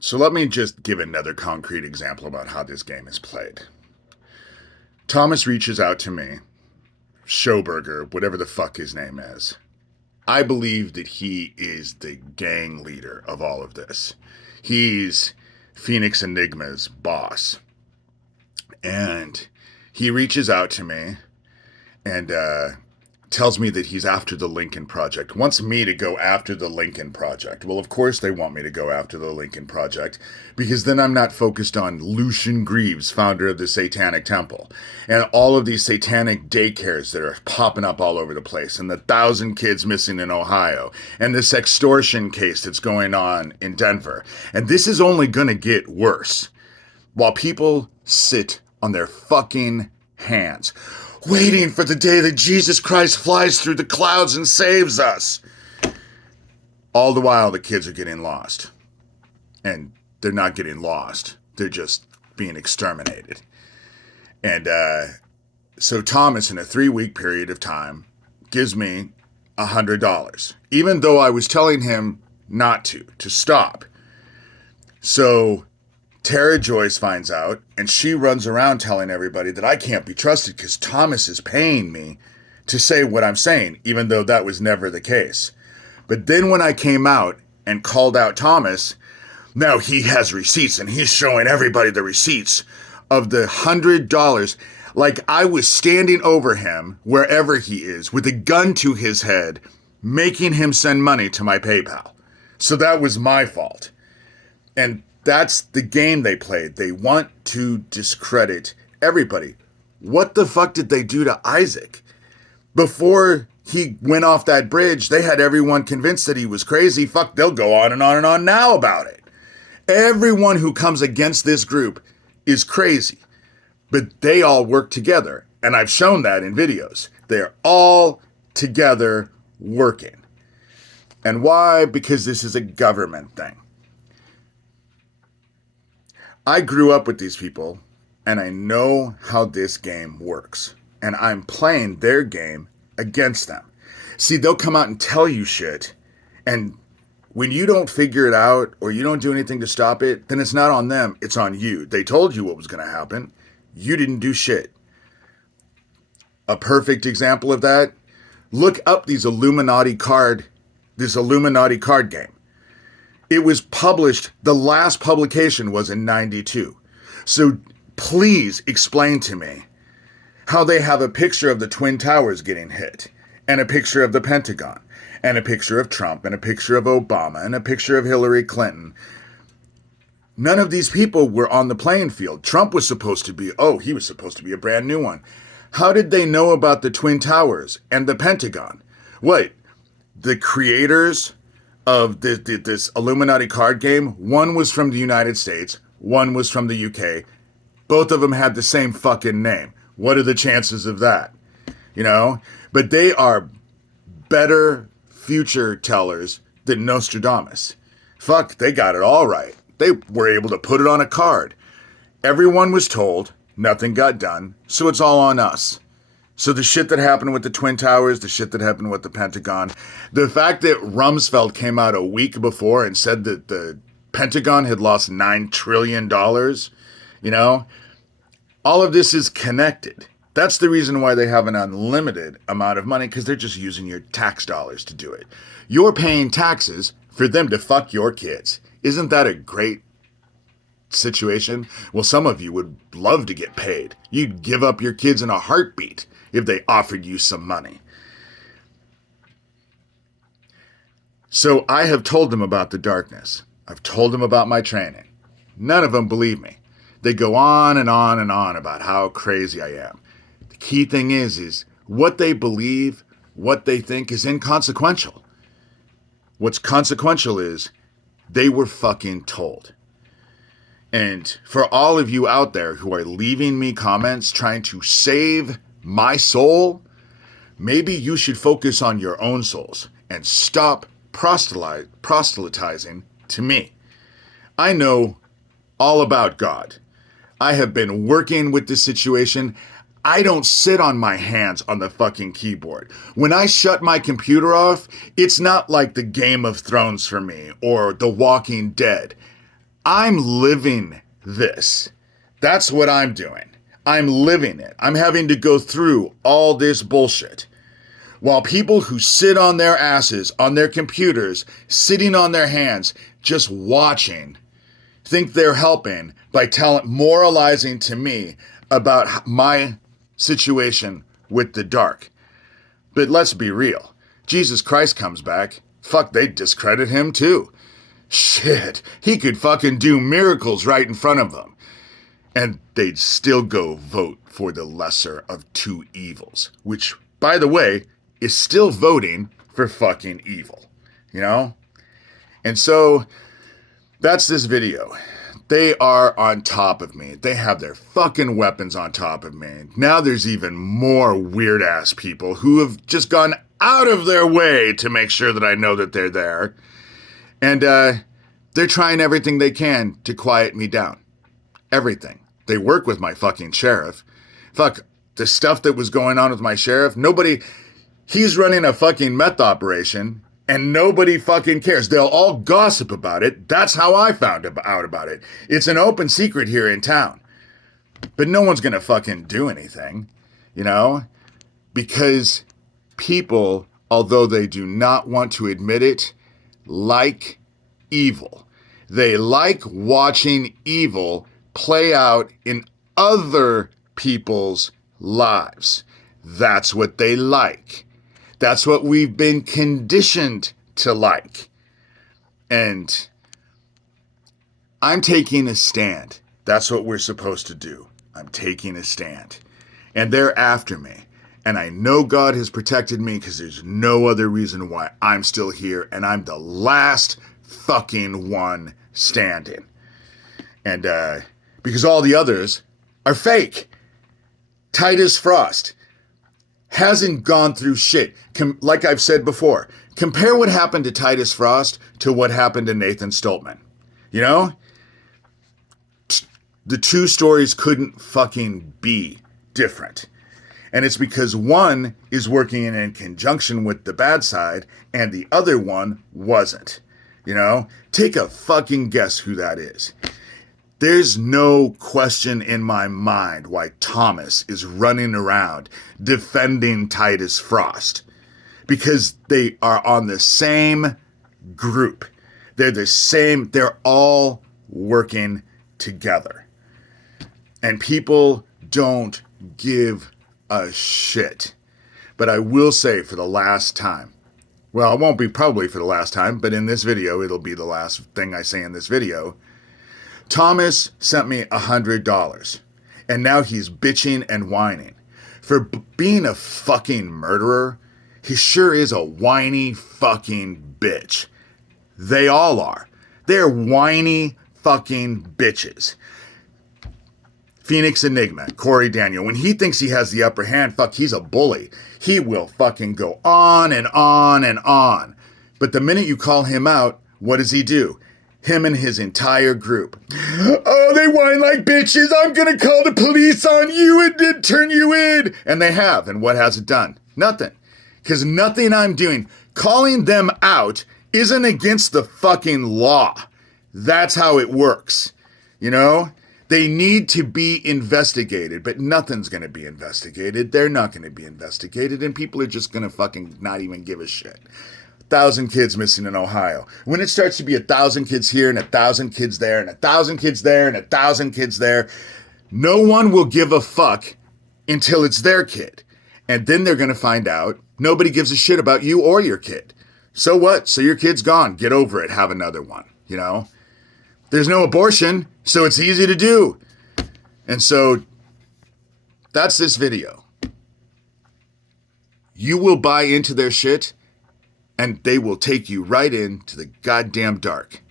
So let me just give another concrete example about how this game is played. Thomas reaches out to me, Schauberger, whatever the fuck his name is. I believe that he is the gang leader of all of this. He's Phoenix Enigma's boss. And he reaches out to me and tells me that he's after the Lincoln Project, wants me to go after the Lincoln Project. Well, of course they want me to go after the Lincoln Project, because then I'm not focused on Lucien Greaves, founder of the Satanic Temple, and all of these satanic daycares that are popping up all over the place, and the 1,000 kids missing in Ohio, and this extortion case that's going on in Denver. And this is only going to get worse while people sit on their fucking hands, waiting for the day that Jesus Christ flies through the clouds and saves us. All the while, the kids are getting lost. And they're not getting lost. They're just being exterminated. And so Thomas, in a 3-week period of time, gives me $100. Even though I was telling him not to stop. So Tara Joyce finds out, and she runs around telling everybody that I can't be trusted because Thomas is paying me to say what I'm saying, even though that was never the case. But then when I came out and called out Thomas, now he has receipts, and he's showing everybody the receipts of the $100, like I was standing over him, wherever he is, with a gun to his head, making him send money to my PayPal. So that was my fault. And that's the game they played. They want to discredit everybody. What the fuck did they do to Issac? Before he went off that bridge, they had everyone convinced that he was crazy. Fuck, they'll go on and on and on now about it. Everyone who comes against this group is crazy. But they all work together. And I've shown that in videos. They're all together working. And why? Because this is a government thing. I grew up with these people, and I know how this game works. And I'm playing their game against them. See, they'll come out and tell you shit, and when you don't figure it out, or you don't do anything to stop it, then it's not on them, it's on you. They told you what was going to happen. You didn't do shit. A perfect example of that, look up this Illuminati card game. It was published, the last publication was in 92. So please explain to me how they have a picture of the Twin Towers getting hit, and a picture of the Pentagon, and a picture of Trump, and a picture of Obama, and a picture of Hillary Clinton. None of these people were on the playing field. Trump was supposed to be, he was supposed to be a brand new one. How did they know about the Twin Towers and the Pentagon? Wait, the creators of this Illuminati card game, one was from the United States, one was from the UK. Both of them had the same fucking name. What are the chances of that? You know? But they are better future tellers than Nostradamus. Fuck, they got it all right. They were able to put it on a card. Everyone was told, nothing got done, so it's all on us. So the shit that happened with the Twin Towers, the shit that happened with the Pentagon, the fact that Rumsfeld came out a week before and said that the Pentagon had lost $9 trillion, you know, all of this is connected. That's the reason why they have an unlimited amount of money, because they're just using your tax dollars to do it. You're paying taxes for them to fuck your kids. Isn't that a great situation? Well, some of you would love to get paid. You'd give up your kids in a heartbeat if they offered you some money. So I have told them about the darkness. I've told them about my training. None of them believe me. They go on and on and on about how crazy I am. The key thing is what they believe, what they think is inconsequential. What's consequential is they were fucking told. And for all of you out there who are leaving me comments trying to save my soul, maybe you should focus on your own souls and stop proselytizing to me. I know all about God. I have been working with this situation. I don't sit on my hands on the fucking keyboard. When I shut my computer off, it's not like the Game of Thrones for me or The Walking Dead. I'm living this. That's what I'm doing. I'm living it. I'm having to go through all this bullshit. While people who sit on their asses, on their computers, sitting on their hands, just watching, think they're helping by moralizing to me about my situation with the dark. But let's be real. Jesus Christ comes back. Fuck, they'd discredit him too. Shit, he could fucking do miracles right in front of them. And they'd still go vote for the lesser of two evils, which, by the way, is still voting for fucking evil, you know? And so that's this video. They are on top of me. They have their fucking weapons on top of me. Now there's even more weird ass people who have just gone out of their way to make sure that I know that they're there. And they're trying everything they can to quiet me down. Everything. They work with my fucking sheriff. Fuck, the stuff that was going on with my sheriff, he's running a fucking meth operation and nobody fucking cares. They'll all gossip about it. That's how I found out about it. It's an open secret here in town. But no one's gonna fucking do anything, you know? Because people, although they do not want to admit it, like evil. They like watching evil play out in other people's lives. That's what they like. That's what we've been conditioned to like. And I'm taking a stand. That's what we're supposed to do. I'm taking a stand. And they're after me. And I know God has protected me because there's no other reason why I'm still here. And I'm the last fucking one standing. And because all the others are fake. Titus Frost hasn't gone through shit. Like I've said before, compare what happened to Titus Frost to what happened to Nathan Stoltman. You know? The two stories couldn't fucking be different. And it's because one is working in conjunction with the bad side and the other one wasn't. You know? Take a fucking guess who that is. There's no question in my mind why Thomas is running around defending Titus Frost. Because they are on the same group. They're the same, they're all working together. And people don't give a shit. But I will say for the last time, well, it won't be probably for the last time, but in this video, it'll be the last thing I say in this video. Thomas sent me $100, and now he's bitching and whining. For being a fucking murderer, he sure is a whiny fucking bitch. They all are. They're whiny fucking bitches. Phoenix Enigma, Corey Daniel, when he thinks he has the upper hand, fuck, he's a bully. He will fucking go on and on and on. But the minute you call him out, what does he do? Him and his entire group. Oh, they whine like bitches. I'm gonna call the police on you and then turn you in. And they have. And what has it done? Nothing. Because nothing I'm doing. Calling them out isn't against the fucking law. That's how it works. You know? They need to be investigated, but nothing's going to be investigated. They're not going to be investigated, and people are just going to fucking not even give a shit. 1,000 kids missing in Ohio. When it starts to be 1,000 kids here and 1,000 kids there and 1,000 kids there and 1,000 kids there, no one will give a fuck until it's their kid. And then they're going to find out nobody gives a shit about you or your kid. So what? So your kid's gone. Get over it. Have another one, you know? There's no abortion, so it's easy to do. And so that's this video. You will buy into their shit, and they will take you right into the goddamn dark.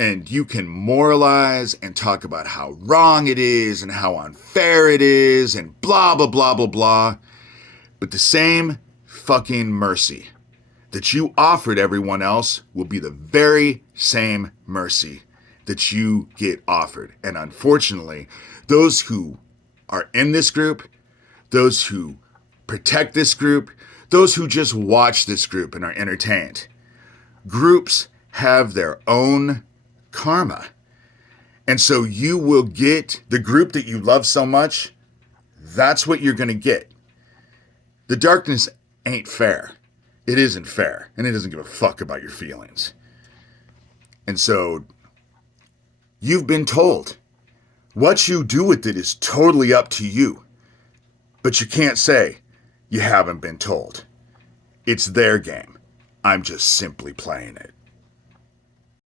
And you can moralize and talk about how wrong it is and how unfair it is and blah, blah, blah, blah, blah. But the same fucking mercy that you offered everyone else will be the very same mercy that you get offered. And unfortunately, those who are in this group, those who protect this group, those who just watch this group and are entertained, groups have their own karma. And so you will get the group that you love so much. That's what you're going to get. The darkness ain't fair. It isn't fair. And it doesn't give a fuck about your feelings. And so you've been told. What you do with it is totally up to you. But you can't say you haven't been told. It's their game. I'm just simply playing it.